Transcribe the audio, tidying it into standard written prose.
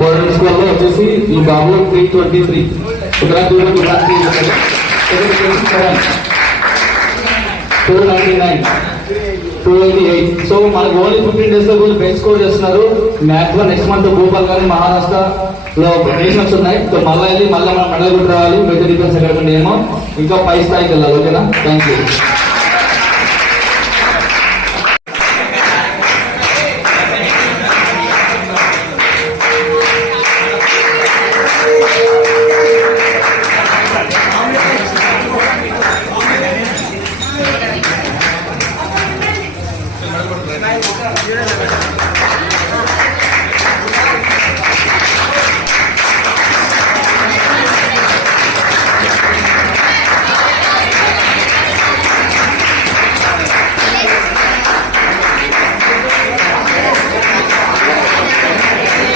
Government స్కూల్లో వచ్చేసి ఈ బాబు 323 ఇక్కడ 299 288. సో మనకు ఓన్లీ 15 days లో వీళ్ళు బెస్ట్ స్కోర్ చేస్తున్నారు. మ్యాథ్స్ లో నెక్స్ట్ మంత్ భోపాల్ కానీ మహారాష్ట్రలో నేషనల్స్ ఉన్నాయి. సో మళ్ళీ వెళ్ళి మళ్ళీ మనం మెడల్ కూడా రావాలి. మెజర్ డిఫెన్స్ అకాడమీ ఏమో ఇంకా పై స్థాయికి వెళ్ళాలి. ఓకేనా? Thank you.